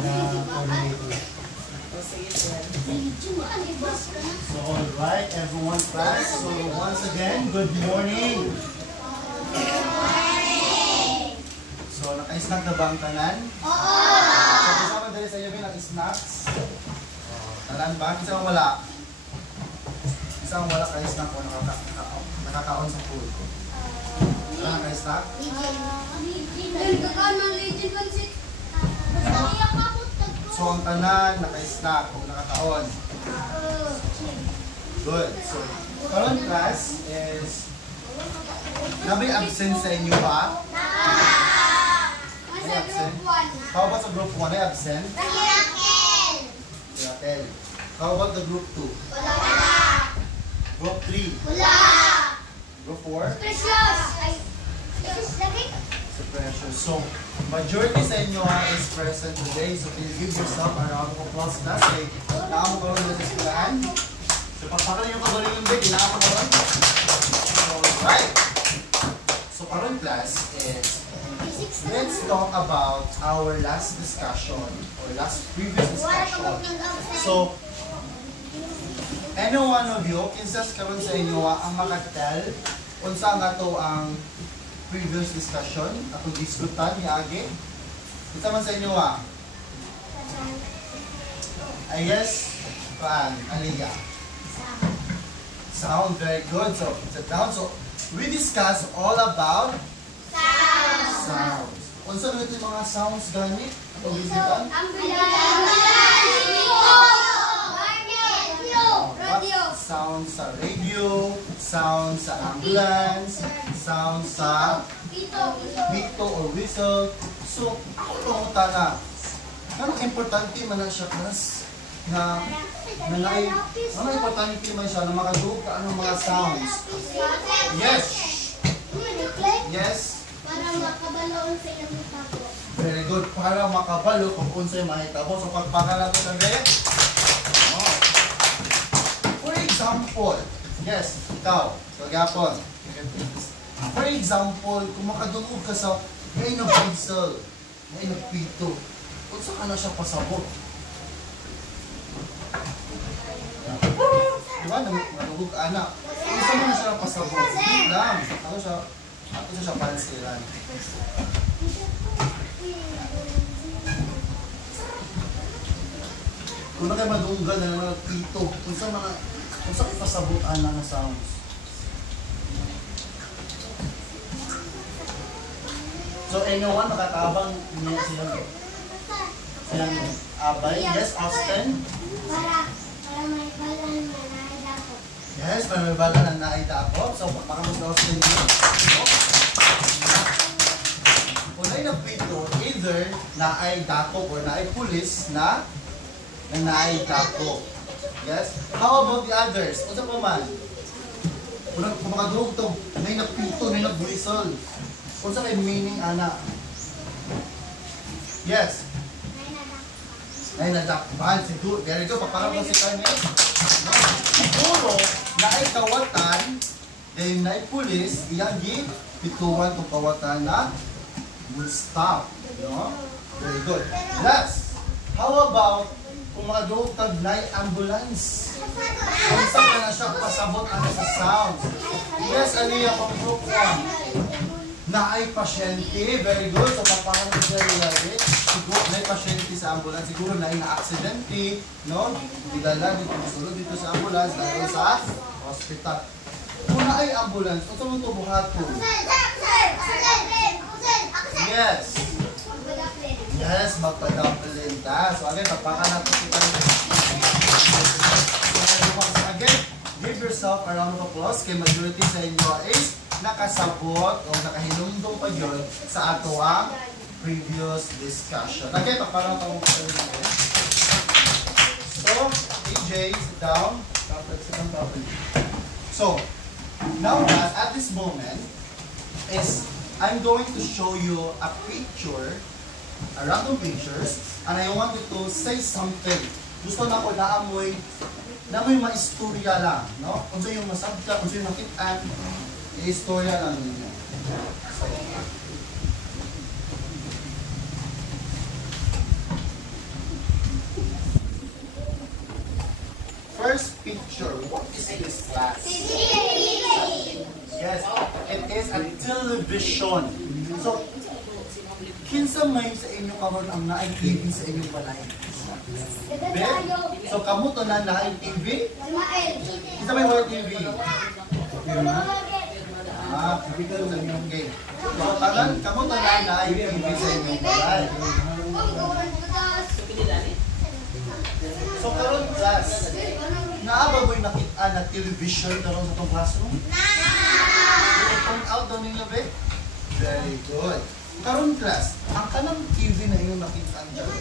coordinator. So alright, everyone class. So once again, good morning. So naka-snack na ba ang tanan? Oo! So kasama dali sa iyo naka-snacks. Tanan ba? Isang wala. Isang wala ka-snack o nakakaon sa food. Wala naka-snack? Nagkakaon ng Legend Pancit. So ang tanan naka-snack o nakakaon. Good. So current class is may absent sa inyo ba? May absent? How about sa group 1? May absent? Si Raquel. How about the group 2? Wala. Group 3? Wala. Group 4? Precious. Si Precious. So, majority sa inyo is present today. So, can you give yourself a round of applause na? Say, naamo ka rin sa eskwelahan. So, pagpakalan yung kagaling yung big, naamo ka rin. So, right. So, current class is let's talk about our last discussion or previous discussion. So, any one of you, kinsas karon sa inyo ang makatel unsa nga to ang previous discussion atong diskutan ni Age. Unsa man sa inyo I guess, Aliyah. Sound very good. So, sit down. So, we discuss all about sounds. Unsa man yung mga sounds gani? Atong bisikan? Sound sa radio, sound sa ambulance, sound sa bito or whistle. So, ako lang tana. Ano importante man na siya class na importante man siya na makadug ka anong mga sounds. Yes. Yes. Para makabalo sa ilang hitabo. Very good. Para makabalo kung unsay mahitabo. So, pagpakalan ko sa gaya. For example, yes, ikaw, Gapon. For example, kung makadungog ka sa may nag-whistle, may nagpito, kung saan ka na siya pasabot? Diba? Nadungog ka na. Kung saan mo na siya pasabot? Hindi lang. Ako siya pansiran. Kung na kayo madunggan na nagpito, kung saan pasabutan na ng sounds. So, anyone nakatabang niya silang abay? Yes, Austin? Para may balan na naidako. Yes, para may balan na naidako. So, makamus na Austin niyo. Kung na'y nagpito, either naidako or naipulis na naidako. Yes? How about the others? Unsa pa man? Kung makadurog to, may nagpito, may nag-whistle. Unsa kay meaning ana? Yes? May nadakpan. Siguro. Very good. Paparang si kanya. Siguro, naay kawatan, then naay pulis, iyang pituwan itong kawatan na will stop. No? Very good. Last, how about kung mga doon na ambulance? Kung saan na siya pasabot ano sa sounds? Yes, Aliyah, pang group 1. Na ay pasyente. Very good. So, papangan ko siya nilari. Siguro na ay pasyente sa ambulance. Siguro na ay na-accidente. No? Bigala dito. Sulod dito sa ambulance. Dahil sa hospital. Kung na ay ambulance, ito mo ito buhato. Yes. Yes, magpa-dumpling ta. So again, pagpaka natin kita. Again, give yourself a round of applause kay majority sa inyo is nakasabot o nakahinumdong pa yun sa ato ang previous discussion. Again, pagpaka natin kita. So, AJ, sit down. Sit down properly. So, now at this moment is I'm going to show you a picture, a random pictures, and I want you to say something. Gusto na ko naamoy maistorya lang, no? Kung sa'yo yung masabta, kung sa'yo yung nakitaan, i-istorya lang ninyo. So, first picture, what is this class? Yes, it is a television. So, kinsa may sa inyo karon ang naay TV sa inyong balay? So, kamo to na naay TV? Kinsa may wala TV? Typical sa inyong game. So, tanan, kamo to na naay TV sa inyong balay. So, karon class, naaba mo'y nakita na television karon sa itong classroom? Point out daw ninyo, be? Very good. Karon class, ang kanang TV na inyong nakita dyan,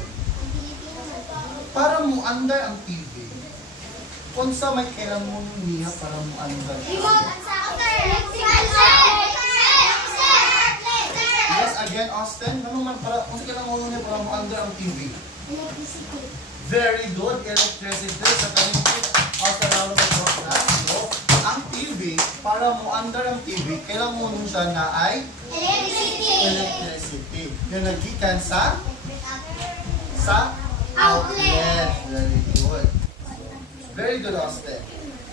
para mo andar ang TV, kung sa may kailangan niya para mo andar siya. Yes, again, Austin, ano man para, kung sa kailangan niya para mo andar ang TV? Very good, electricity sa kanipit of the round of class. So, ang TV, para mo andar ang TV, kailangan mo siya na ay electricity. Yung nagkikan sa outlet. Very good. Very good, Austin.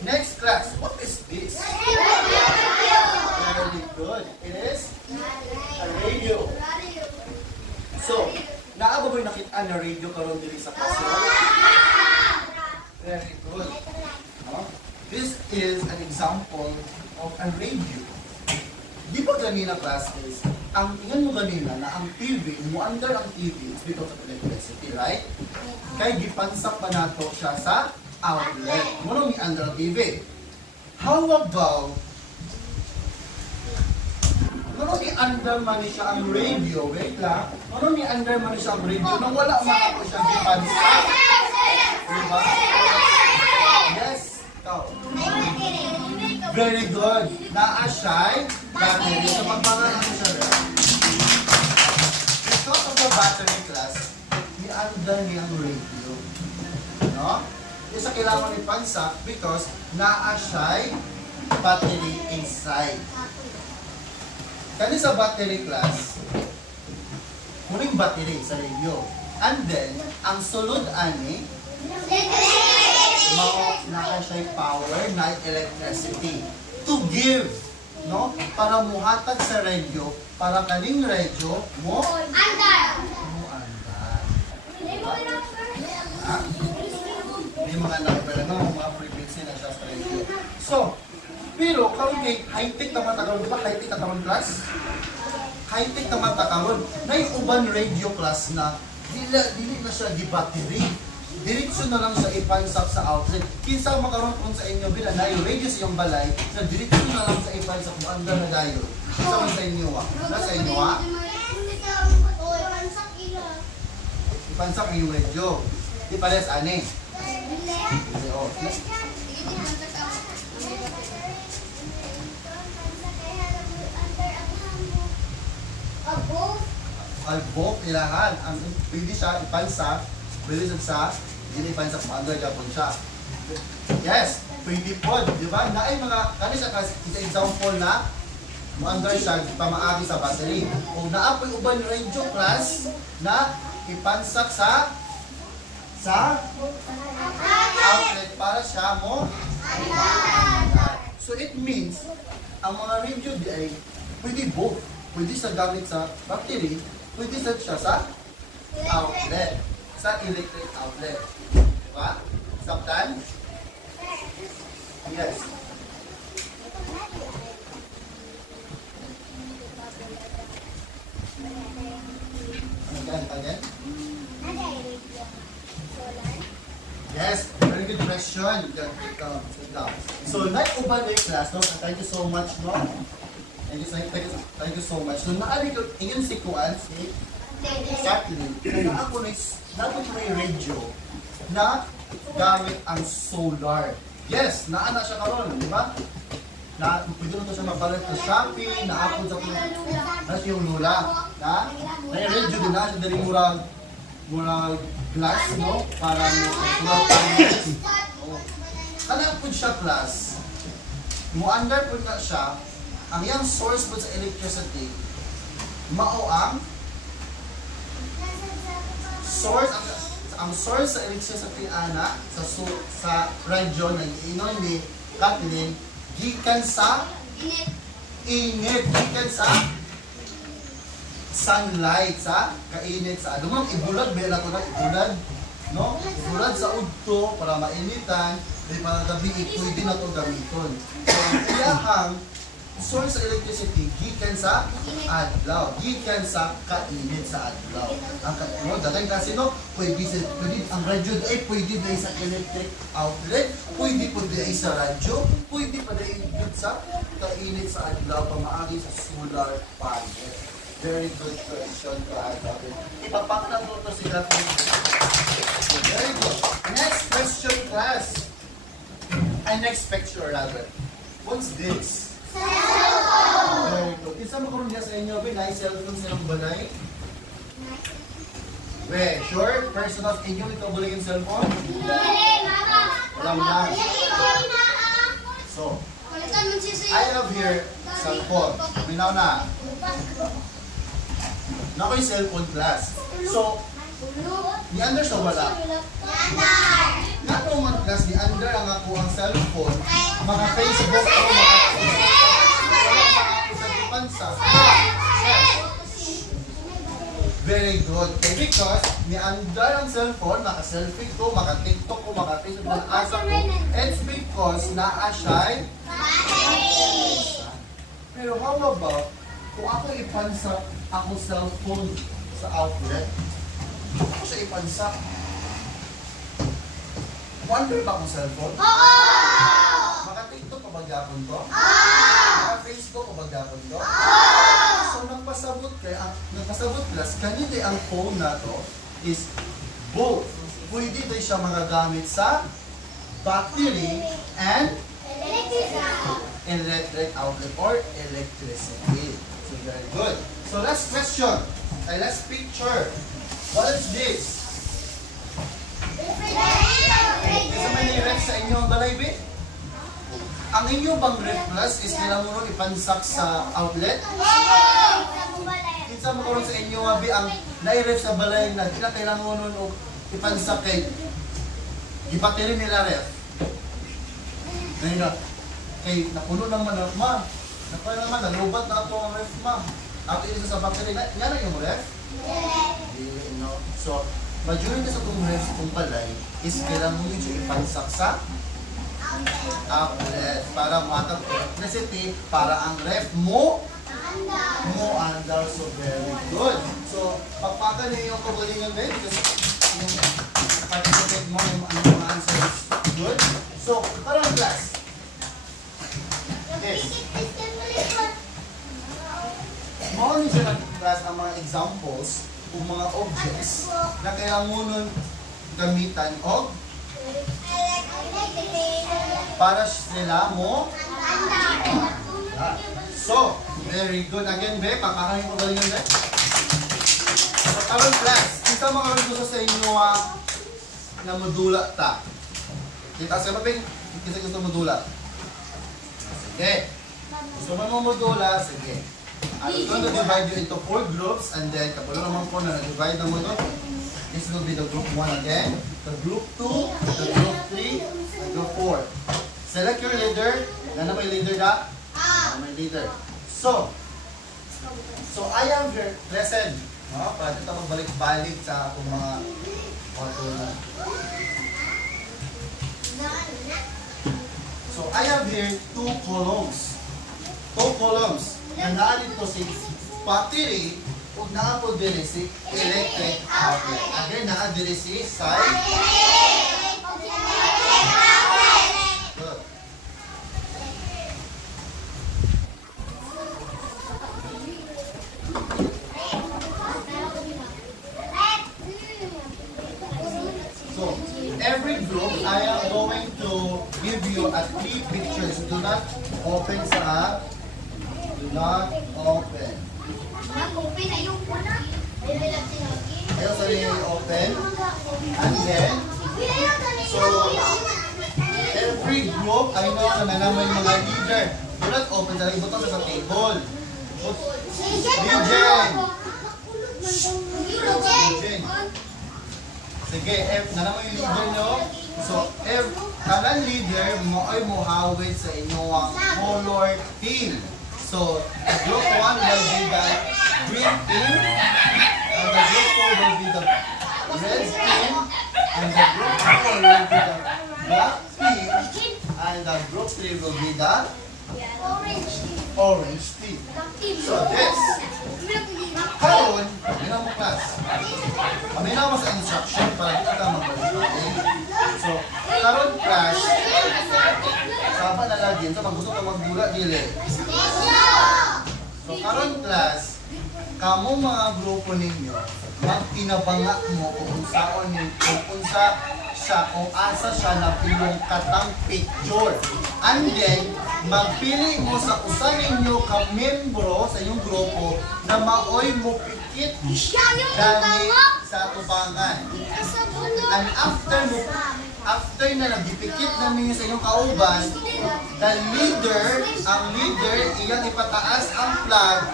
Next class, what is this? Very good. It is a radio. So, naaba mo'y nakita na radio karon diri sa class? Very good. This is an example of a radio. Di ba ganina class is, ang tingnan mo ganina na ang TV, mo under ang TV is because of electricity, right? Kaya gipansak pa nato siya sa outlet. Mo ni under ang TV. How about ano ni under man siya ang radio? Wait lang. Ano ni under man siya ang radio? Nang wala man ako siya gipansak. Diba? Yes. Ikaw. Very good. Naa siya'y battery. So, magpangalan ko siya rin. Because of the battery class, ni under niya ang radio. No? Isa kailangan ni pansak because naa siya'y battery inside. Kani sa battery class, muling battery sa radio. And then, ang sulod ani, naa siya'y power, na electricity. To give, no? Para muhatag sa radio, para kaning radio mo andar. Hindi mga nakapala na, mga frequency na siya sa radio. So, pero karon kay high-tech naman karon, di ba? High-tech na karon class? High-tech naman karon. Nay uban radio class na dili na siya gi-battery. Diretso na lang sa ipansak sa outlet. Kinsa makaron kung sa inyo bila nay radio sa iyong balay, na diretso na lang sa ipansak mo andar na dayon. Kinsa man sa inyo wa? Na sa inyo wa? Ipansak ang iyong radio. Di pares ani. Oh. Both ilahan ang pwede siya ipansak, pwede sa hindi ipansak mo under Japon siya. Yes, pwede po, di ba? Na ay mga kani sa example na mo under siya pamaagi sa battery. O naapoy uban radio class na ipansak sa outlet para siya mo. So it means ang mga radio di ay pwede both. Pwede sa gamit sa battery, pwede siya sa outlet, sa electric outlet. Diba? Sabtan? Yes. Again? Yes, very good question. So, nag-uban na yung class, no? Thank you so much, no? Thank you so much. So, naali ko, iyon si Kuan, si Kathleen, na ako na yung radio na gamit ang solar. Yes, naana siya karon, di ba? Na, pwede na ito siya mapalit sa Shopee, naapod sa yung lula. Na yung radio din na, siya dari murag glass, no? Para murag panels. Kanaapod siya class. Mo-under po na siya, ang yung source po sa electricity, mao ang source, ang ang source sa electricity ana sa radyo nang iinon ni Kathleen gikan sa init, gikan sa sunlight, sa kainit sa ano ma'am, ibulad ba ko na ibulad, no? Ibulad sa udto para mainitan, di para gabi pwede na to gamiton. So ang iyahang source sa electricity gikan sa adlaw, gikan sa kainit sa adlaw. Ang no, daghang kasi no, pwede ang radyo ay pwede dahil sa electric outlet, pwede po dahil sa radyo, pwede pa dahil sa kainit sa adlaw, pamaagi sa solar panel. Very good question, Kaagad. Ipapakita mo ito si Kathleen. Very good. Next question, class. Next picture, rather. What's this? Cellphone! Very good. Kinsa mo karon diya sa inyo, Binay? Cellphone silang balay? We, sure? Personal inyo ito balay yung cellphone? Walang lang. So, I have here cellphone. Minaw na. Na ko yung cellphone, class. So, ni under sa wala. Nga po mga class, ni under ang ako ang cellphone, mga Facebook o mga pansa. Very good. Okay, because ni under ang cellphone, maka-selfie ko, maka-tiktok ko, maka-facebook ng asa ko. It's because naa siya pero how about kung ako ipansa ako cellphone sa outlet, ako siya ipansa. Wonder ba akong cellphone? Maka-tiktok pa ba gapon to? Maka-facebook pa ba gapon to? So nagpasabot plus, kanina ang phone na to is both. Pwede tayo siya magagamit sa battery and electric outlet or electricity. So very good. So last question. Last picture. What is this? Isa may ref sa inyo ang balay, be? Ang inyo bang ref plus is kailangan ipansak sa outlet? Kinsa mo karon sa inyo be ang nai-ref sa balay na kailangan nun ipansak kay gibateri nila ref. Ngayon kay napuno naman ma. Nakuha naman, nalubat na ako ang ref ma. After isa sa battery, yan na yung ref? Yes. No. So, majority sa itong ref sa itong balay is kailangan mo yung ipansak sa outlet para matag electricity para ang ref mo andar. So, very good. So, pagpakan niyo yung kagalingan din kasi yung participate mo yung mga answers. Good. So, parang class. Yes. Maunin siya nag-class ang mga examples o mga objects na kailangan mo nun gamitan o para sila mo. So, very good. Again, be, pakakain ko ba yun, be? So, karon class, kita mga karon gusto sa inyo na modula ta. Kita sa mabing, kita gusto modula. Sige. Gusto mo modula, sige. I'm going to divide you into 4 groups and then kapag naman po na na-divide na mo ito, this will be the group 1 again, the group 2, the group 3, and group 4. Select your leader. Ano may leader na? May leader. So I am here, listen. Para dito magbalik-balik sa akong mga modula. So I have here 2 columns. 2 columns. Na naa dito si battery ug naa po diri si electric outlet. Again, naa diri si side. Good. So, every group, I am going to give you 3 pictures. Do not open sa do not open. Ayaw sa rin open. And then, so, every group, I know na nanaman yung mga leader. Do not open. Sa rin butang sa table. Region. Region. Sige, naman yung leader nyo. So, kanan leader, mo ay muhawid sa inyong color team. So, the group 1 will be the green team, and the group 2 will be the red team, and the group 4 will be the black team, and the group 3 will be the orange team. So, this. Karon, minaw mo class. Minaw mo sa instruction para di ka mag-okay. So, karon class, saba na lagi. So, pag gusto ka magbula, dili. So, karon class, kamo mga grupo ninyo, magtinabanga mo kung unsaon ni kung unsa siya, kung asa siya na pilong katang picture. And then, magpili mo sa usa ninyo ka membro sa inyong grupo na maoy mo pikit gani sa tubangan. And after na nagipikit namin sa inyong kauban, ang leader, iyang ipataas ang flag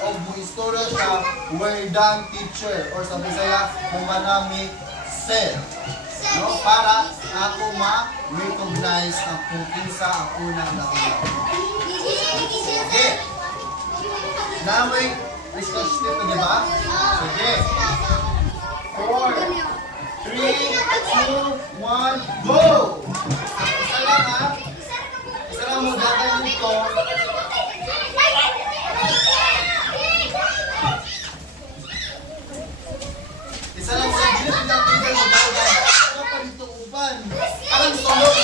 o muistorya siya, we're done teacher, or sa Bisaya, kung manami sir. No? Para ako ma-recognize ang kung kinsa ang unang nauna. Okay. Namoy research tip na, diba? Sige. 4, 3, 2, 1, go! Isa lang ha. Isa lang mo dahil dito. Isa lang sa gilid ng tigil mo dahil ano pa dito uban? Parang tulog.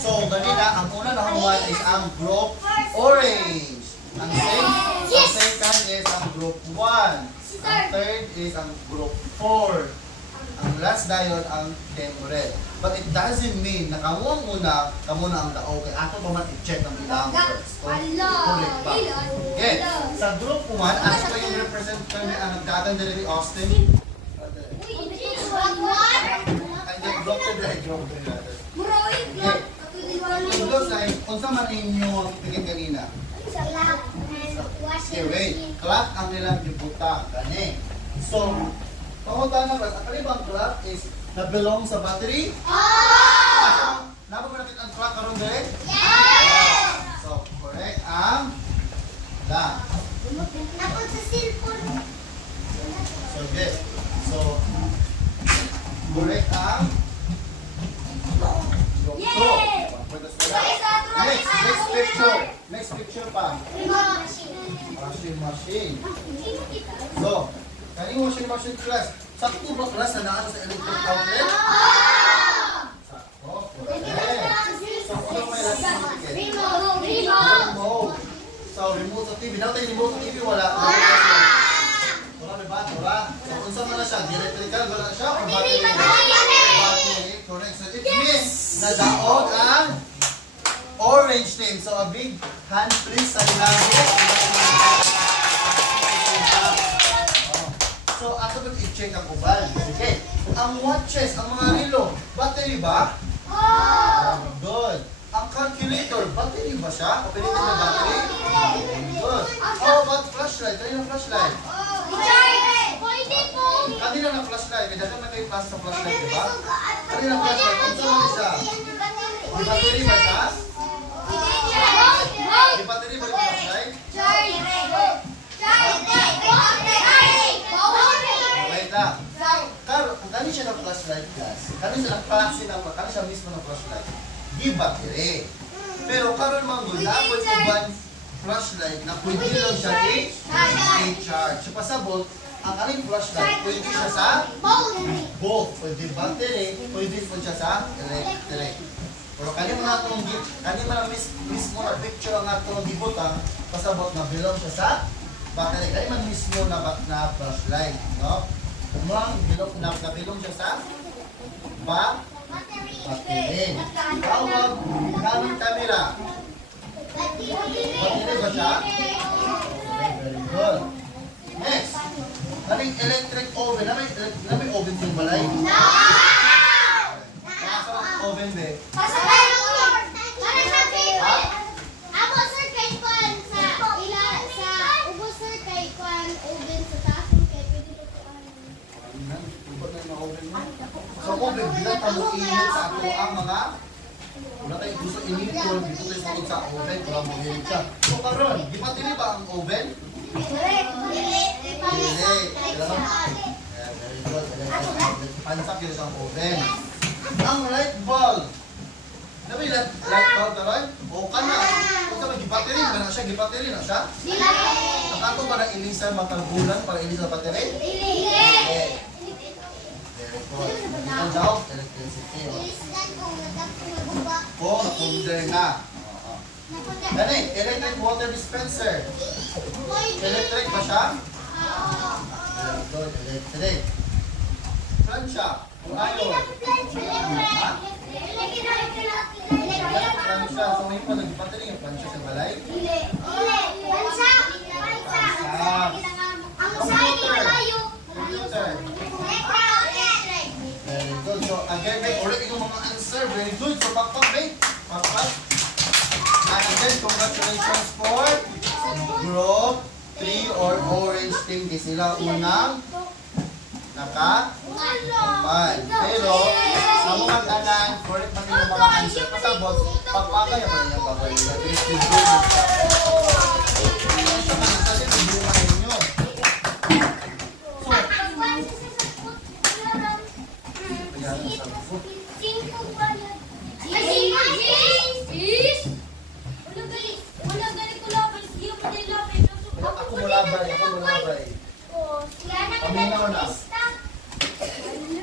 So, ganina, ang una na hamuan is ang group orange. Ang second is ang group 1. Ang third is ang group 4. Ang last dayon ang team red. But it doesn't mean na kamo ang una, kamo na ang dao. Kaya ato pa man i-check ang bilang first. Correct ba? Okay. Sa group 1, ano pa yung represent kami ang nagdagan din ni Austin? And then group 2 dahil group 3 natin. Okay. Ito sa unsa man inyo tingin kanina? Okay, wait. Clock ang nilang gibuta. Gani. So, pangunta na class, ang bang clock is na-belong sa battery? Napa mo nakita ang clock karon dire? Yes! So, correct ang lang. Napod sa cellphone. So, yes. So, correct ang Yay! Next picture pa. Washing machine. So, kaning washing machine class. Sakto ba class na naa sa electric outlet? Sakto. Okay. So, ano may last remote. So, remote sa TV. Daw tayo remote sa TV, wala. Wala may bato, wala. So, unsa man na siya? Electrical, wala siya? Or battery? Battery. Correct. So, it means na daog ang orange team. So, a big hand please sa ilang. So, ato ba i-check ang ubal? Okay. Ang watches, ang mga relo, battery ba? Good. Ang calculator, battery ba siya? Operated na battery? Good. How about flashlight? Ano yung flashlight? Kanina na flashlight. May dagang na kayo klase sa flashlight, di ba? Kanina na flashlight. Kung saan mo siya? May battery ba siya? May battery ba yung flashlight? Wait lang. Kung kanina siya ng flashlight, guys. Kanina siya ng klase ng, kanina siya mismo ng flashlight. Di battery. Pero karon man gud na pud uban flashlight na pwede lang siya i-charge. So pasabot, ang aling flashlight pwede siya sa both. Pwede battery, pwede po siya sa electric. Pero kanimo na itong mismo na picture ang atong gibutang, pasabot na belong siya sa battery. Kanimo man mismo na flashlight, no? Muang bilong siya sa battery. Tawag kaming camera. Battery ba siya? Very good. Next, kaming electric oven. Na may oven yung balay? No! Nasa oven ba? So kung bilang tamo init sa ato ang mga wala tayong gusto init ko, dito tayo sunod sa oven, wala mo init siya. So karon, di ba tini ba ang oven? Very good. Pansak yun sa oven. Ang light bulb. Nabi light bulb karon? O kana? Kung sa mag-battery, ba na siya? Gi-battery na siya? Ang ato ba na ilisan matagulan para ilisan battery? Ang daw, electricity. Oh, napunder na. Dali, electric water dispenser. Electric ba siya? Electric. Plancha. Kung ayaw. Plancha. So may pa nag-battery yung plancha sa balay? Plancha. Computer. Very good. So again, may ulit yung mga answer. Very good. So pakpak, babe. Pakpak. And again, congratulations for group 3 or orange team. Di sila unang naka-compile. Pero, sa mga tanan, correct man yung mga answer. Pasabot, pagpakaya pa rin yung babay. Ako mulabay. Paminaw na.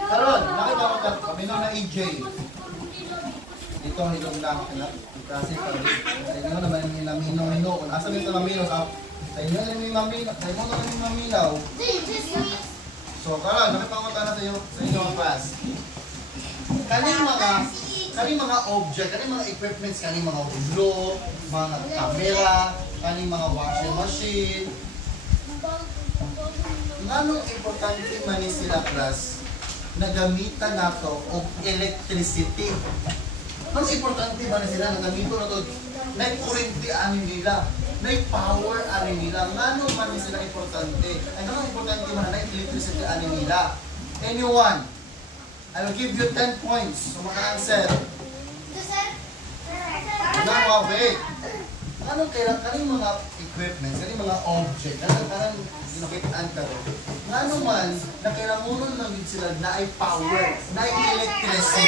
Karon, nakita ko ka, paminaw na EJ. Dito ang hilong lang. Kasi sa inyo naman yung naminaw. Kung asa nito naminaw, sa inyo na yung maminaw. So, karon, nakita ko na sa inyo ang pass. Kaning mga object, kaning mga equipments, kaning mga ulo, mga camera, kaning mga washing machine. Nganong importante man ni sila, class, na gamitan nato og electricity? Mas importante ba na sila na gamiton nato na kuryente ani nila, na power ani nila? Nganong man ni sila importante? Ano ang importante man na electricity ani nila? Anyone? I will give you 10 points. So maka-answer. Wait. Anong kailangan kaning mga equipments, kaning mga object, kanang ginakitaan ka ro. Ngano man na kailangan lang din sila na ay power, na ay electricity.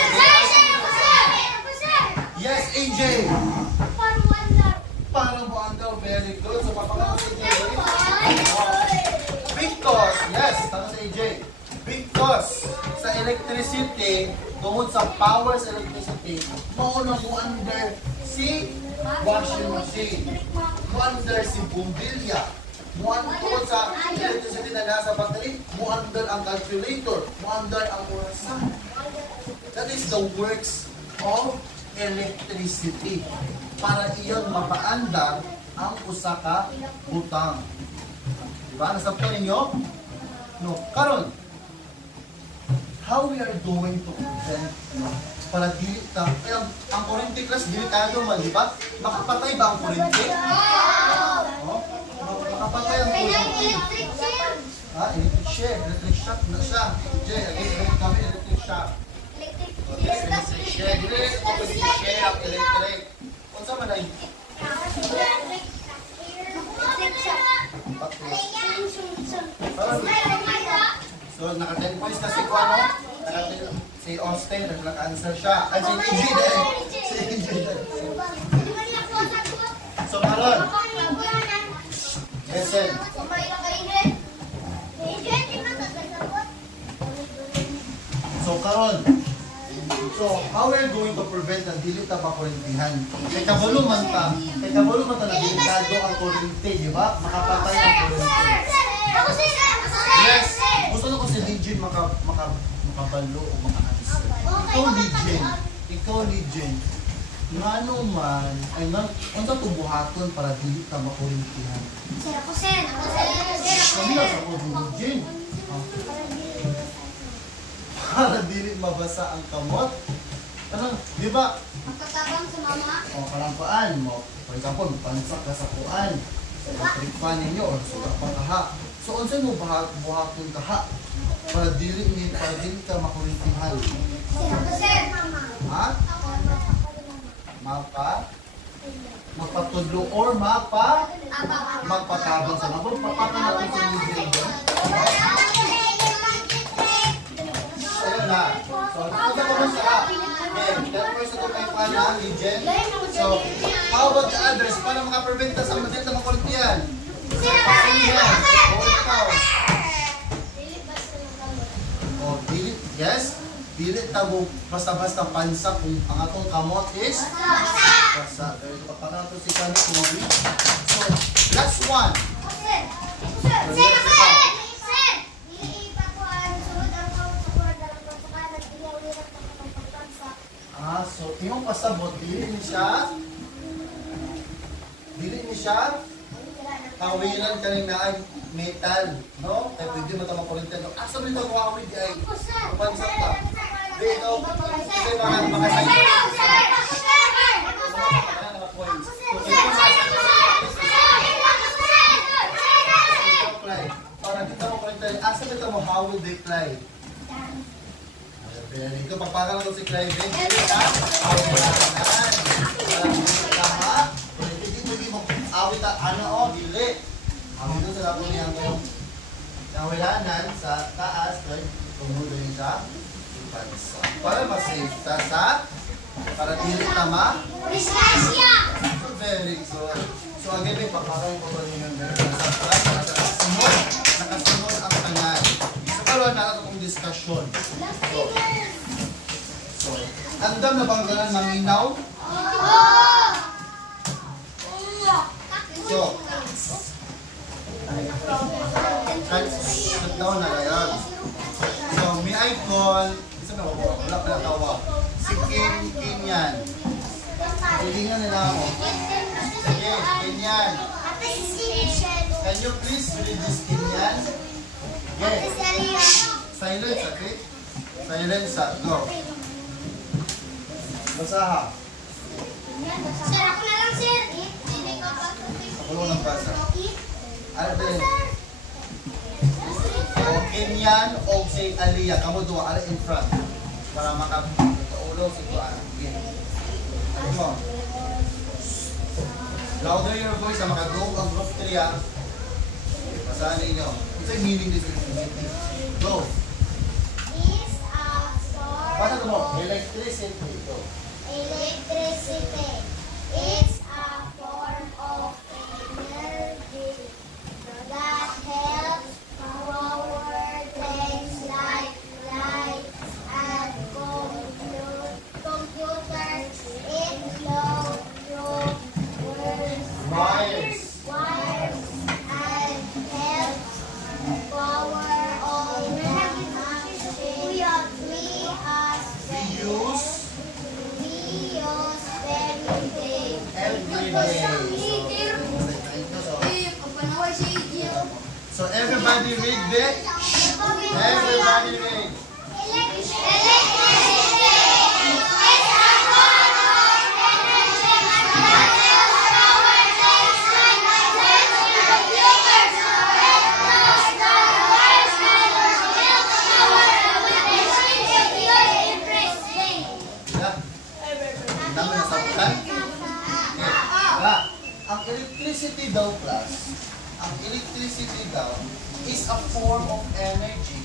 Yes, AJ. Parang buandar, very good. So papakita ko because, yes, tama sa AJ. Because sa electricity, tungod sa power sa electricity, mauna mo under si washing machine, mo under si bumbilya, mo tungod sa electricity na nasa battery, mo under ang calculator, mo under ang orasan. That is the works of electricity para iyon mapaandar ang usa ka butang. Diba? Nasabtan ninyo? No. Karon, how we are going to prevent para dili ta ang kuryente, class delikado man, di ba? Makapatay ba ang kuryente? Oh, makapatay ang kuryente. Electric shock na siya. Electric shock. Electric shock. Electric electric. Unsa man ay? So, naka-10 points na si Kuano, si Austin, naka-answer siya. Ay, si EJ dahil. Si EJ dahil. karon. Listen. So karon. So how we're going to prevent na dili ta makurintihan? Kay kabalo man ta na delikado ang kuryente, di ba? Makapatay ang kuryente. Yes. Gusto na ko si Legion makabalo o maka-answer. Ikaw Legion. Ngano man ay unsa tubuhaton para dili ta makurintihan? Kami na sa Legion. Para dili mabasa ang kamot. Ano, di ba? Magkatabang sa mama. O, kalampaan mo. For example, pansak ka sa kuan. Sa trikpan ninyo or suka pang kaha. So, unsa mo buhaton kaha? Para dili ka makurintihan. Ha? Mapa? Magpatudlo or magpatabang sa mga. Papatan natin sa video. Ayun na. So, ito ko ba siya? Okay, that first ito kay Pana, Legion. So, how about the others? Paano makapreventa sa madali na makurintihan? Yes? Dili tabo basta-basta pansa kung ang atong kamot is basta. Dahil papanato si Kano kumabli. So, last one. So imong pasabot dili ni siya kawilan kaning naay metal, no? Kay pwede mo ta makurintihan. Asa man ta kawawid ay pansat ta. Dito, kasi mga para kita mo kurintihan, asa man ta mo hawid di clay. Dito, pagpakan ko si Clive. Awit dili. Awit doon sa lapon niya ang kawilanan sa taas, tumulo yun sa ipansa. Para ma-safe para dili tama. Very good. So again, pagpakan ko ba ninyo nakasunod ang tanan. So karoon na itong discussion. So, andam na bang ganun maminaw? So, shut down na ngayon. So, may icon. Isa na wala pala tawa. Si Kenyan. Pilingan nila ako. Sige, Kenyan. Can you please read this Kenyan? Yes. Silence, okay? Silence, go. Basaha. Sir, ako na lang, sir. Ako lang basa. Ano ba yun? O Kenyan o si Aliyah. Kamu doon, ala in front. Para makaulo si Tuan. Ano mo? Louder your voice. Makagong ang group 3 ha. Basahan ninyo. Ito yung meaning this. Go. Paano ito mo? Electricity ito. Electricity is a form of energy that helps power things like lights and computers. It flows through wires and helps power all machines. We use every day. So everybody read it. Everybody read. Ang electricity daw is a form of energy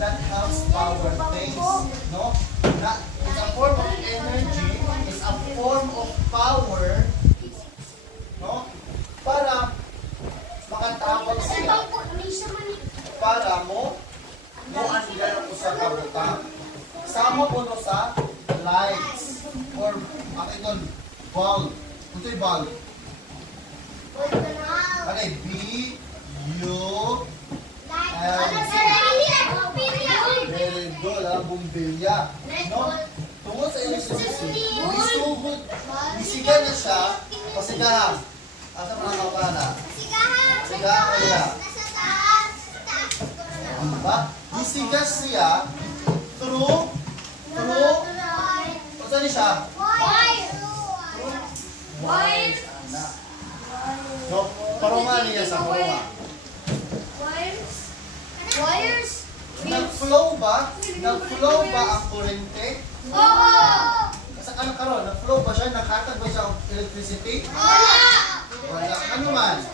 that helps power things, no? It's a form of energy, it's a form of power, no? Ito'y bulb. Ano eh? B, U, very good, bumbilya. No? Tungkol sa electricity, isugod, isiga na siya, pasigahan. Asa pa ng kapana? Pasigahan ko niya. Diba? Isigas siya through, saan niya siya? Wires. So, parungan niya sa parungan. Nag-flow ba ang kurente? Oo! Kasi ano karon? Nag-flow ba siya? Nakatag ba siya ang electricity? Wala. Ano man?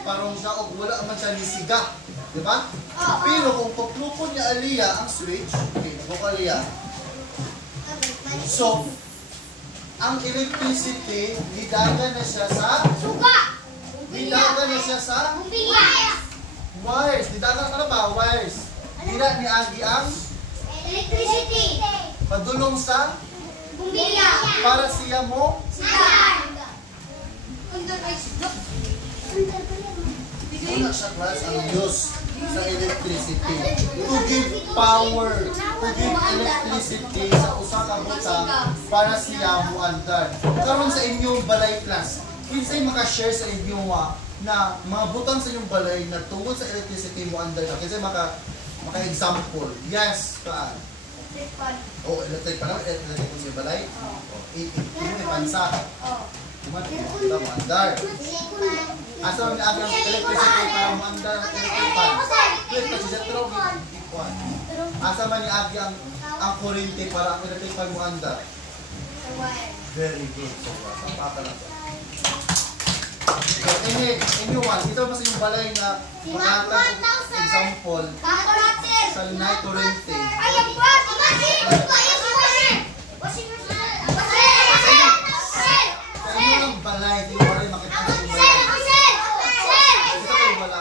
Iparong siya o wala man siya nisiga. Diba? Pero kung puplupon niya aliya ang switch, okay, nagbuka aliya. So, ang electricity, lidagan na siya sa wires. Didagan ka na ba? Wires. Dira ni Agi ang Electricity. padulong sa Bumbilya. para siya mo. Una siya class ang use sa electricity. To give power, to give electricity sa usa ka butang para siya mo andar. Karon sa inyong balay class, kinsay maka-share sa inyo na mga butang sa inyong balay na tungkol sa electricity mo andar ka? Kinsay maka-example? Yes, kaan? Oh, electric pa naman, electric po sa balay? Ito may pansa. Kita mo andar. Asa mo ang electricity para mo andar ang electric pan? Wait, kasi sa trog. Asa man ni Agi ang kurente para ang electric pan mo andar? Very good. So, sapata lang. So, anyone, ito ba sa yung balay na makatag example sa lunay kurente? Sa inyong balay, hindi mo rin makita sa yung balay. Ito kayo wala.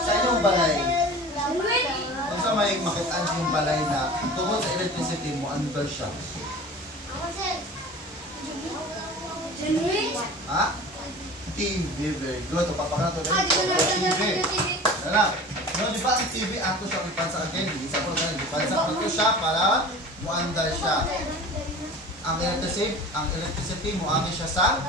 Sa inyong balay, kung sa may makita sa yung balay na tungkol sa electricity mo, under siya. Ha? TV, very good. O, papakana to rin. TV. Ano? No, di ba ang TV, ato siya ipansa again. Isa po na, ipansa ato siya para muandar siya. Ang electricity mo, angin siya sa?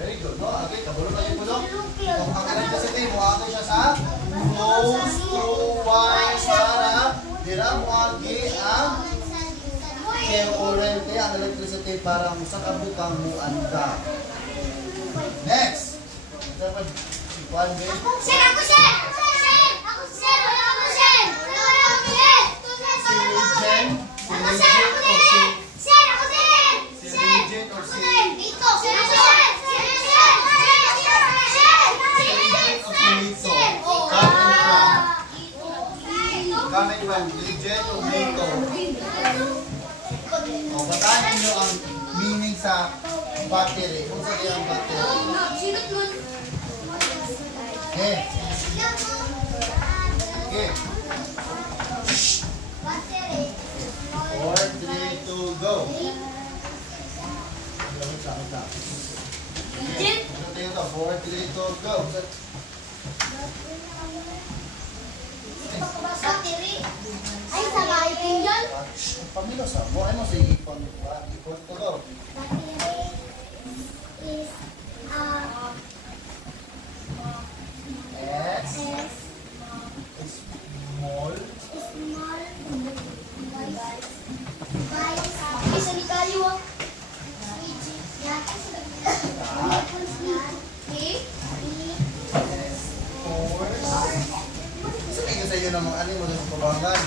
Very good, no? Okay, kabulong kayo po, no? Kung ang electricity mo, angin siya sa? Close to wires para dira mo angin ang kaya kurente ang electricity para sa kabutang mo andar. Next. Dapat si Juan Ben. Si Regent or si Lito. Coming from Regent or Lito. O, bataan niyo ang meaning sa battery. Kung sa ang battery. Okay. Okay. 4, 3, 2, go. Okay. Ano tayo ito? 4, 3, 2, go. Ay, sa lighting yun? Pamilos ha. Buhay mo sa ipon. Ipon ito go. S. Small. Isa ni Kayo. Isa kayo sa iyo ng mga ano mo sa pabangan.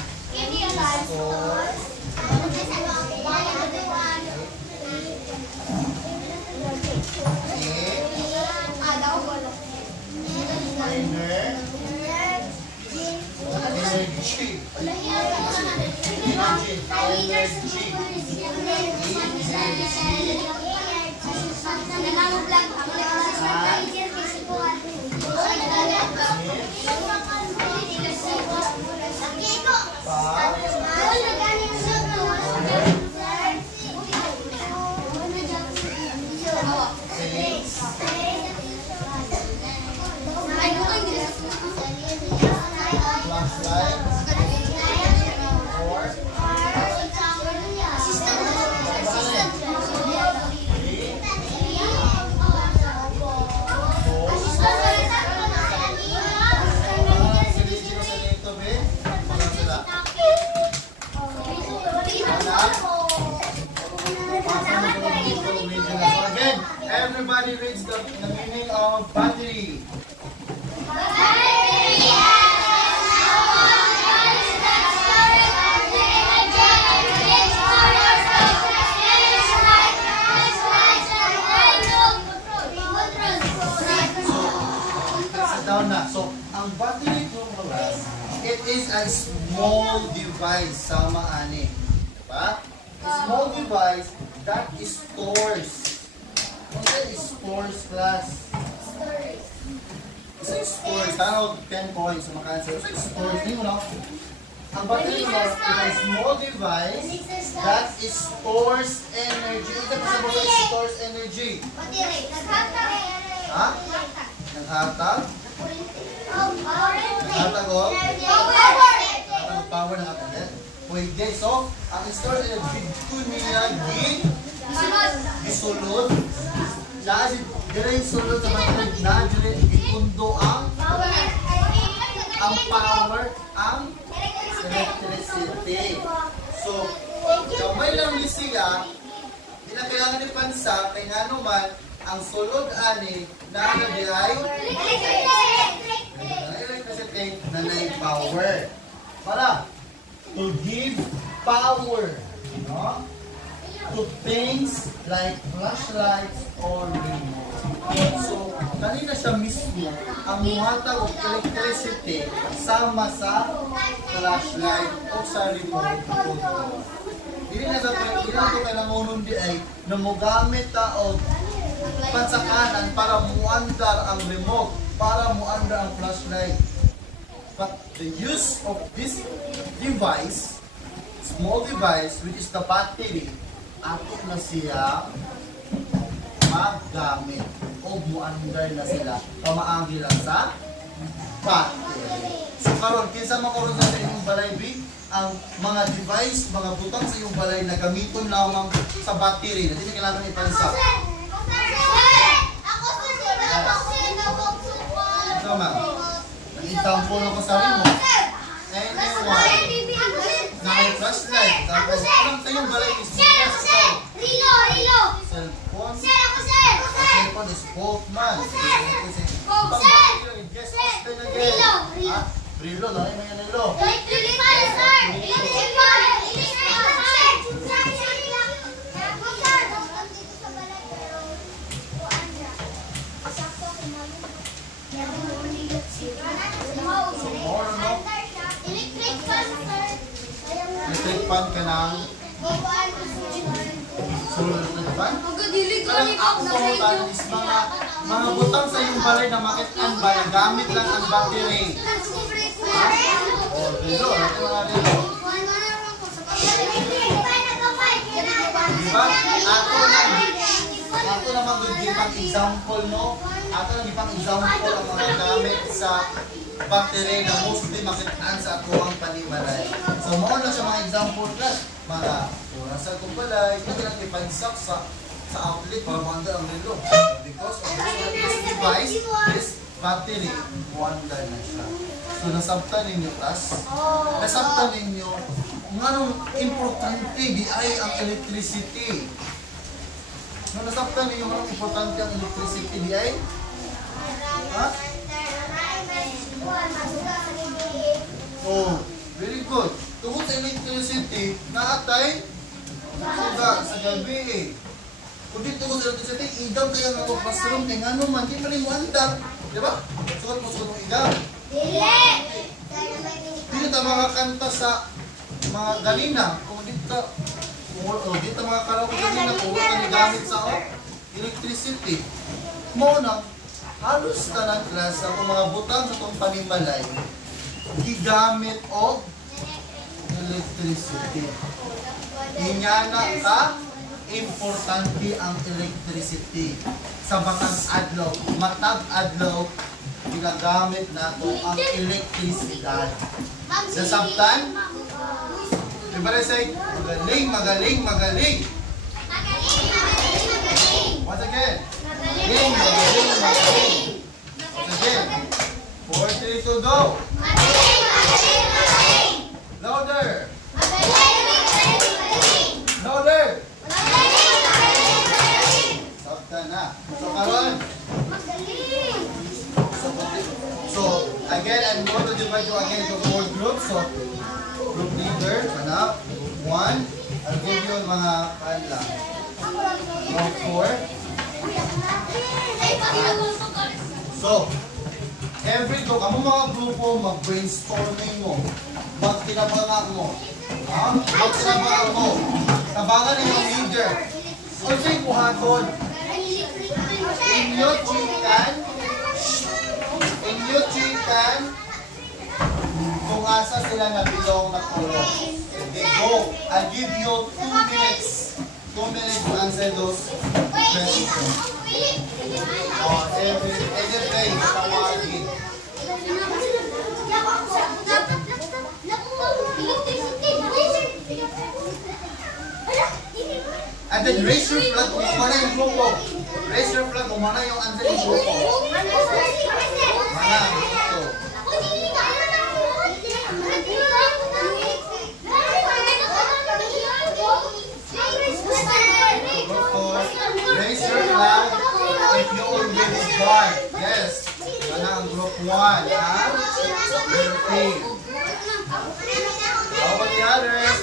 Everybody reads the meaning of battery. Sit down na. So, ang battery po mga it is a small device sama ani. Diba? A small device that stores. What is stores class? Isa yung stores. Tanaw 10 coins sa makansel. Isa yung stores. Hindi mo na. Ang battery mo is a small device that stores energy. Ito pa sa mga stores energy. Ha? Naghatag? Naghatag o? Naghatag power ng atalet. Pwede. So, ang store energy dito niya gisulod. Dahil dire sulod sa mga na dire ikundo ang power, ang electricity. So, kamay lang ni siya, di na kailangan ipansa kay nga naman ang sulod ani na ano di ay electricity na nay power. Para to give power, no? To things like flashlights or remote. So, kanina siya mismo ang muhatag og electricity sama sa flashlight o sa remote control. Dili na ito kailangan di ay na mogamit ta og pansakanan para muandar ang remote, para muandar ang flashlight. But the use of this device, small device, which is the battery, ato na siya maggamit o muandar na sila pamaagi lang sa battery. So karon kinsa makaroon sa inyong balay bi ang mga device, mga butang sa iyong balay na gamiton lamang sa battery na hindi kailangan ipansa. Tama. Nag-example ako sa mo. Anyone na may flashlight. Tapos, alam sa iyong balay is cellphone. Cellphone is Walkman. Yes, Austin again. Rilo, no? Ano yung Rilo? Electric fan ka ng sulod na fan? Ang ako is mga butang sa iyong balay na makitaan ba na gamit lang ang battery. Ha? O, Rilo. Ano mga Rilo? Diba? Ako na mag-gipang example, no? Ako na gipang example ang mga gamit sa battery na mostly makitaan sa ako ang panimalay. So, mao na siya mga example class. Mga oras sa kumbalay, kailangan ipansak sa outlet para maandar ang relo. Because of this device, this battery, maandar na siya. So, nasabtan ninyo tas. Nasabtan ninyo kung anong importante di ay ang electricity. Nasabtan ninyo kung anong importante ang electricity di ay? Ha? Oh, very good. Tungkol sa electricity, naatay sa gabi eh. Kung dito tungkol sa electricity, igam kaya nga ako classroom, kaya nga naman, di man yung andar. Diba? Sukat mo ng igam. Dito tayo makakanta sa mga ganina. Kung dito mga karaoke ganina, kung wala ni gamit sa electricity. Mo na, halos ka ng class sa mga butang sa itong panimalay gigamit og electricity. Inyana ka, importante ang electricity. Sa bakang adlaw, matag adlaw, ginagamit nato ang elektrisidad. Nasabtan? Everybody say, magaling, magaling, magaling. Once again. Magaling, magaling, magaling. Once again. 4, 3, 2, go. Louder. Louder. Sabtan na. So, karon. So, again, I'm going to divide you again into 4 groups. So, group leader, hanap. 1. I'll give you mga kanla. Group 4. So, every group, ang mga grupo, mag-brainstorming mo. Magtinabangan mo. Magtinabangan mo. Tabangan yung leader. O sa'yo buhaton. Inyo chikan, kung asa sila nabilong na puro. Okay, go. I'll give you 2 minutes. 2 minutes to answer those questions. Every day, tawagin. And then raise your flag kung mana yung grupo. Raise your flag kung mana yung answer yung grupo. Mana, ito. Raise your flag if you already got. Yes. Mana ang group 1, ha? Group 3. How about the others?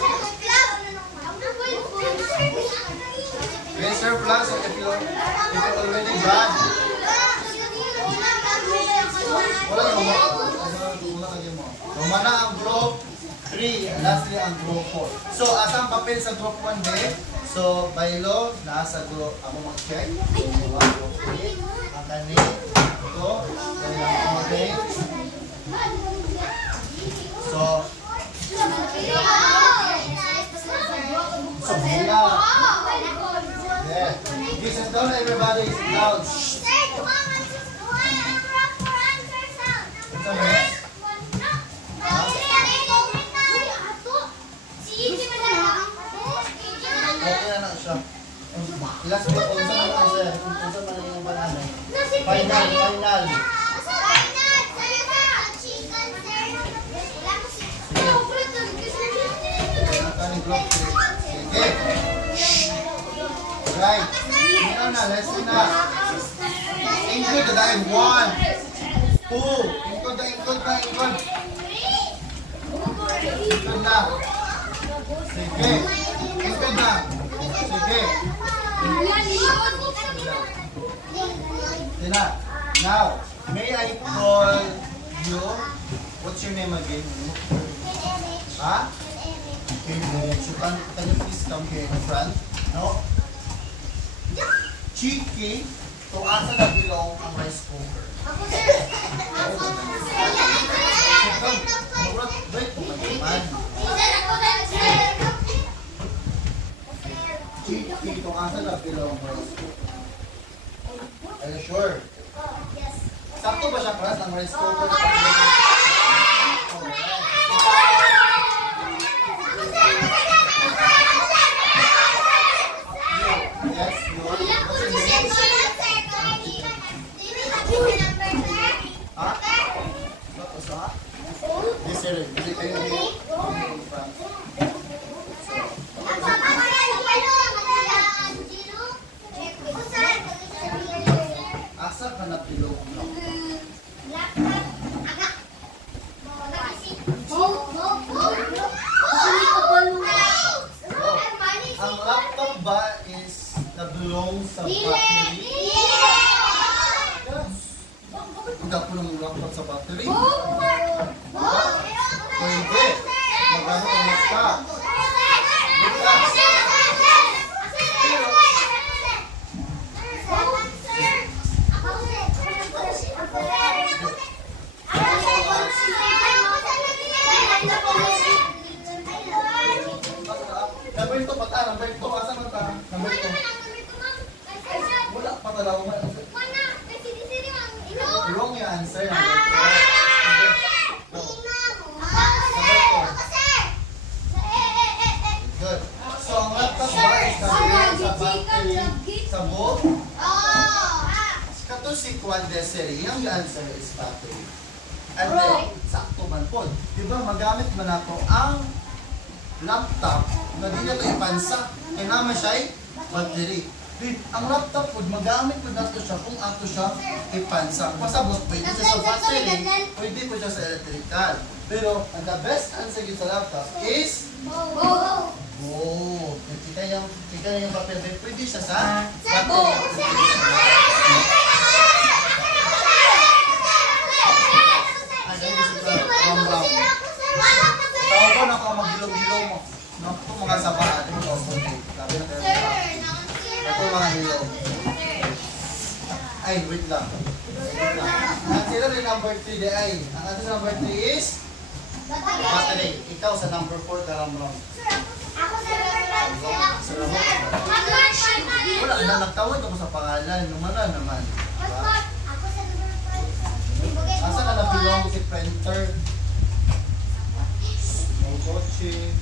Raise your flag so if you already got. So, mana ang group 3, lastly ang group 4. So, asang papel sa group 1 din? So, by law, nasa group, ako mag-check. Group 3, ang kani, ito, okay. So, yeah. Listen down, everybody. Loud. Ilas ko kung saan man sir, kung saan man yung banana. Final. Right. Ito na, lesson na. Include na tayo. 1, 2. Include. Include na. Sige. Include na. Sige. Tina. Now, may I call you? What's your name again? Ha? Okay, so can you please come here in front? No? Chiki, to asa na bilong ang rice cooker? Ako, sir. Chiki, to asa na bilong ang rice cooker? Are you sure? Yes. Sakto ba siya class ang rice cooker? Asa ka na pilong no? Ang laptop ba is nabulong sa battery? Yes. Hindi po ng laptop sa battery. Pwede. Magano ang laptop? number 2 pa ta, number 2. Asa man ta? Number 2. Wala pa talaw mo. Wrong yung answer. Good. So, ang laptop ba is nabigyan sa battery sa both? Kato si Kwan Desiree, yung answer is battery. And then, sakto man po. Diba, magamit man ako ang laptop na di na ito ipansa. Kaya naman siya ay battery. Ang laptop po, magamit po nato siya kung ato siya ipansa. Pasabot, pwede siya sa battery, pwede po siya sa electrical. Pero, ang the best answer sa laptop is kita yung papel, pwede siya sa battery. Tawag ko na ako mag-hilom-hilom mo. Ito mga sabaan. Ito mga hilom. Ay, wait lang. Ang sila rin number 3 di ay. Ang ato sa number 3 is battery. Ikaw sa number 4 karamram. Wala na, nagtawad ako sa pangalan. Numala naman. Asa ka na-belong si printer? No coaching.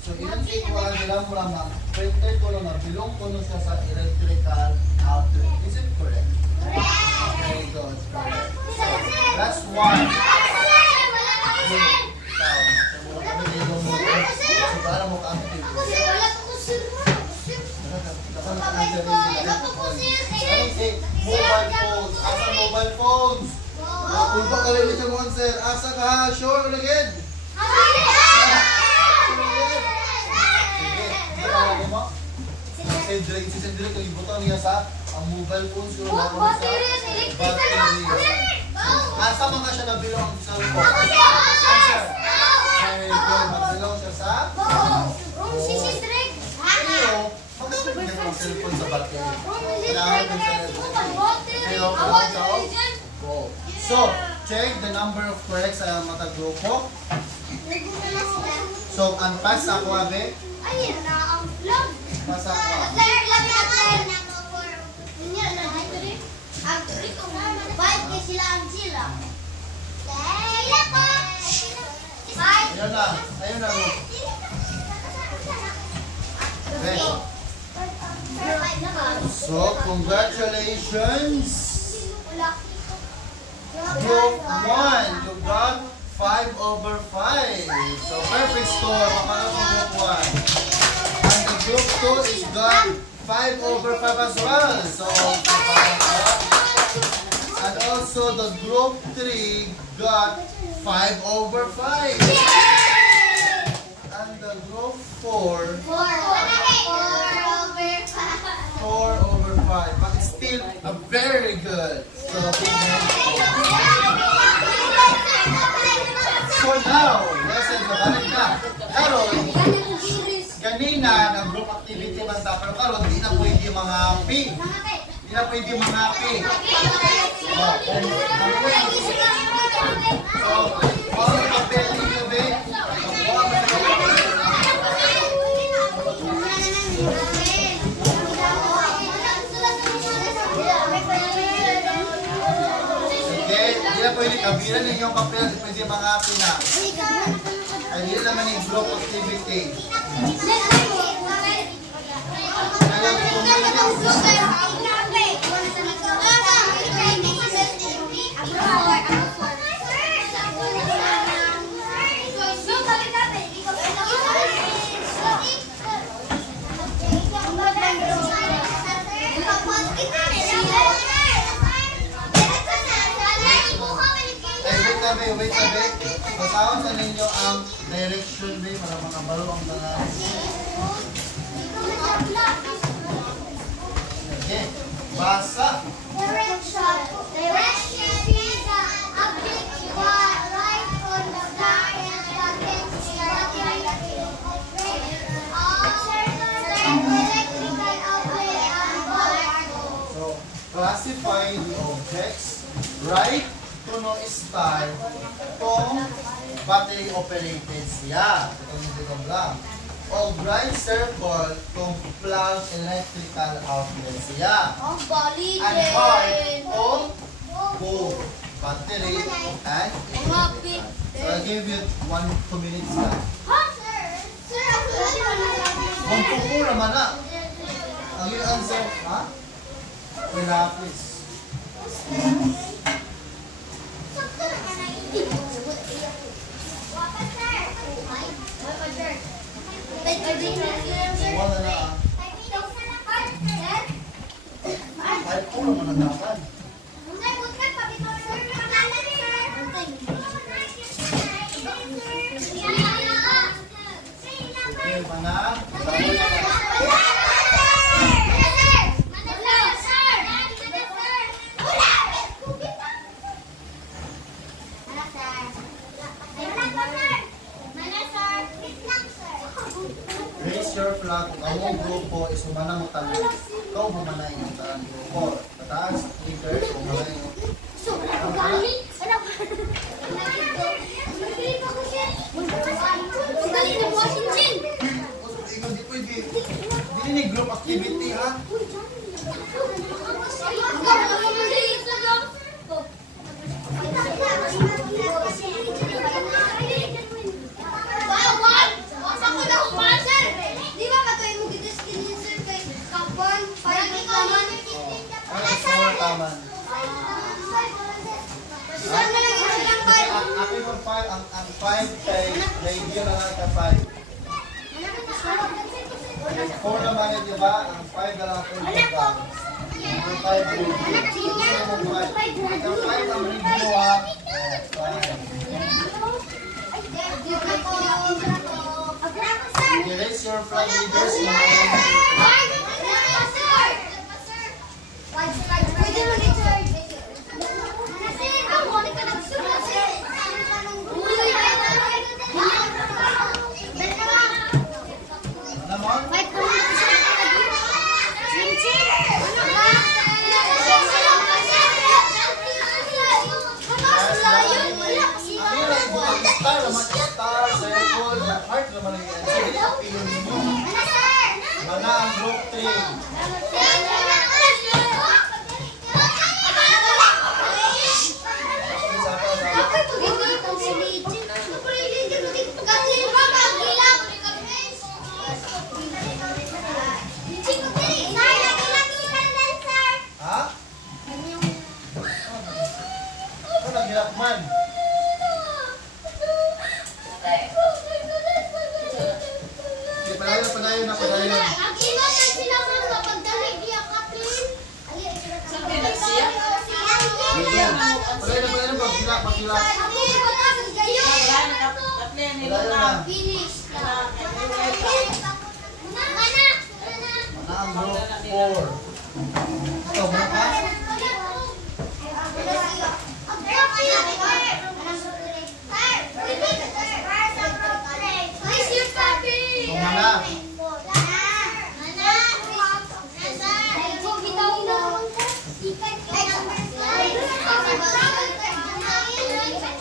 So, ilan kayo ko ang bilang mo lang printer ko lang na-belong ko siya sa electrical outlet. Is it correct? Very good. Correct. So, that's one. So, para mo ka-active. Mobile phones. Asa mobile phones? Kung pa kalilit yung answer, asa ka? Sure, uligid. Sige. Si Cedric, ang ibutan niya sa ang mobile phones ko. Battery. Asa mga siya nabilang ang cellphone? Answer. Very good. Nabilang siya sa? Si Cedric. Pero, magkakabigyan ng cellphone sa battery. So, check the number of correct sa matagrupo. So, ang pass ako, abe? Ayun na ang vlog. Pass ako. Ayun na. Ayun na. Okay. So, congratulations! Group 1, you got 5/5. So, perfect score. Mapanood sa Group 1. And the Group 2 is got 5/5 as well. So, and also the Group 3 got 5/5. And the Group 4 4/5, but it's still a very good. So now, lesson na balik na. Karon, kanina na group activity man ta, pero karon di na pwede mga api. Di na pwede mga api. So, all the belly nyo be. Hindi na pwede kabilan ninyong papel at pwede mga api na. Ay, hindi naman yung group activity. Wait a bit. Basahan sa ninyo ang direction bay para makabalo ang mga. Okay. Basa. Direction. Direction is the object you are right on the back and against the electrical outlet and bar. So, classify the objects. Right? Tuno start kung battery operated siya. Ito lang. of right circle kung plug electrical outlet siya. Ang bali And heart of bulb, battery, and happy. so I'll give you 2 minutes na. Sir, ako Kung pupo naman na. Ang yung answer, ha? Pilapis. Wala na ah. Ay, pulo mo nagdakan. Okay, mana? Raise your flag kung ang grupo is humanang utangan. Ikaw humanay ng tarang grupo. Pataas, leader, humanay ng Hindi pwede. Hindi ni group activity ha. Taman. Ako yung 5, ang 5 kay radio na lang ka 5. 4 naman yun, di ba? Ang 5 na lang ako yung pagkakas. Ang 5 rin. Ang 5 ang radio ha. Raise your flag leaders. Mana ang group 3? Ha? Ano nagilakman? Padayon na. Mana ang group 4? Ito, mga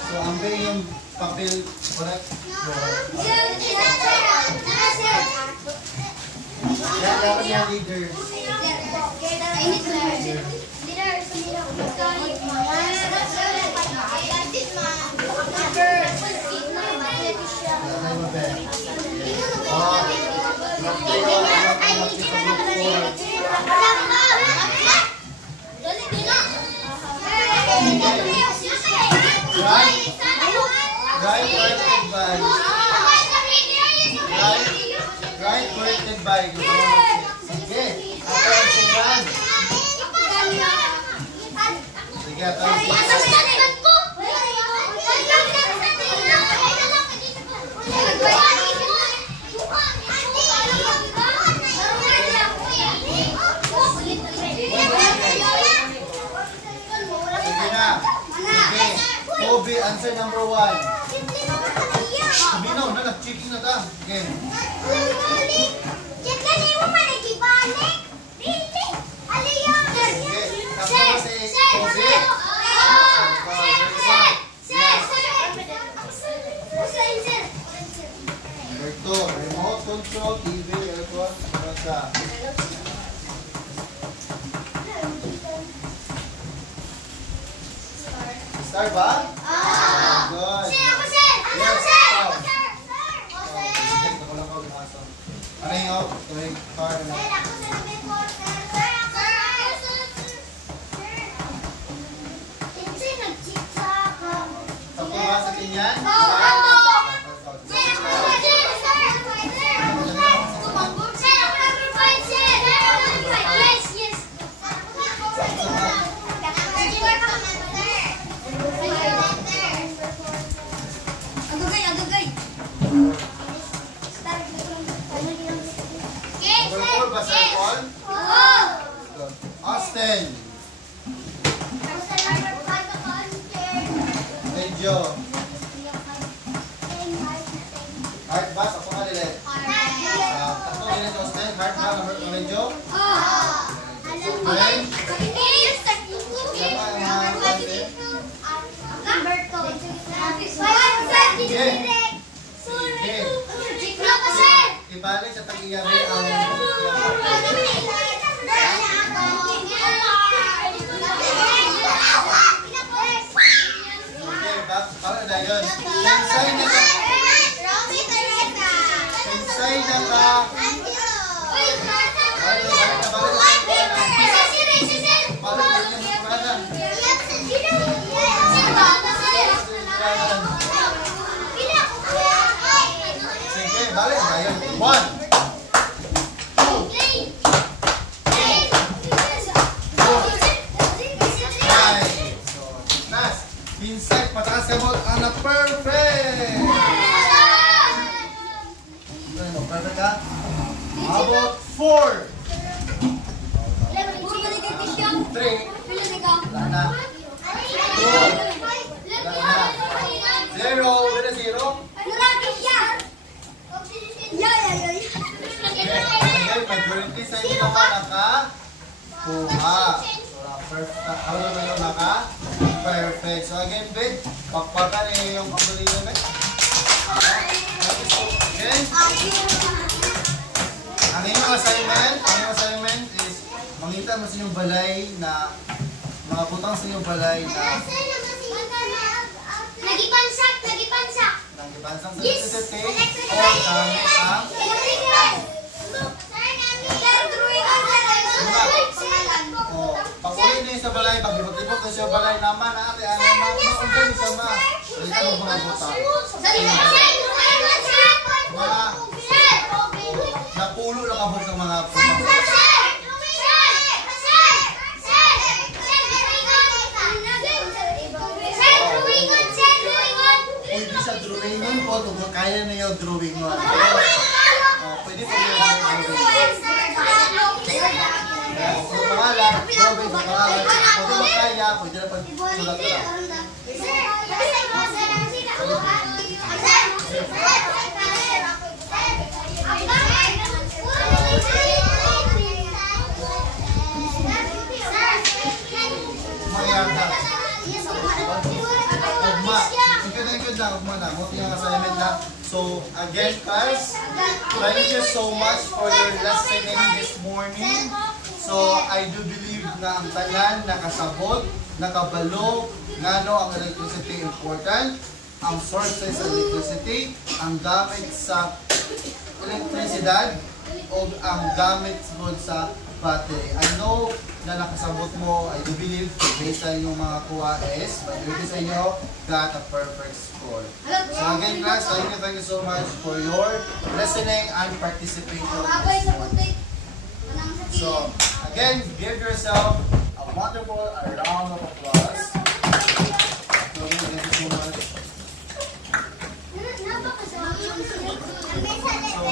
So, ang yung papel, correct? Dapat yung leader. Right corrected by. Sige. Ako ang singan. Sige, ako ang singan. Sige na. Sige. Kobe, answer number 1. Saminaw na, nag-checking na ta. Okay. Number 2. remote control, TV, aircon, ano siya? Star ba? Good. Yes, stop. Ako lang ako gumaso. Ano yung tuwing car na? Sa pumasok din yan? Number 4 ba, Sir Paul? Good. Austin. Medyo. Heart ba? Sa mga dilit. Takbo dilit, Austin. Heart ba? Medyo. Ibalik sa tag-iyabi ang okay, para na yun. Sensay na ka. Sensay na ka. Sige, balik na yun. 1, 2, 5. So, last. Inside, pataas ka mo. Ana, perfect! Ano, perfect ka? How about 4? 3. Wala na. 2. Wala na. 0. Wala 0. Okay, majority sa inyo ka nakakuha. So, perfect. Ano ba yung naka-perfect? So, again, babe, pakpakan niyo yung pagulino, babe. Okay? Ang inyong assignment is mangita mo sa inyong balay na mga putang sa inyong balay na Nagipansak! nangibansang sa electricity o gamit ang pag-uwi din sa balay, pag-ibot-ibot din sa balay naman, ate, ano maundan sa mga balita mo mga buta. Mga napulo lang abot ng mga buta. Pwede sa drawingon po, kung kaya na yung drawingon. Pwede po yung drawingon. Kung pangalan, drawing sa pangalan, pwede mo kaya, pwede na pag-sulat ka lang. Mayata. Ugma. Ikot na, ugma na. Muti yung assignment na. So, again, guys, thank you so much for your listening this morning. So, I do believe na ang tanan nakasabot, nakabalo, ngano ang electricity important, ang sources sa electricity, ang gamit sa elektrisidad, o ang gamit sa battery. I know na nakasabot mo, I do believe, based sa inyong mga kuha is, majority sa inyo, got a perfect score. So again, class, thank you so much for your listening and participation. So, again, give yourself a wonderful round of applause. So, thank you so much. So,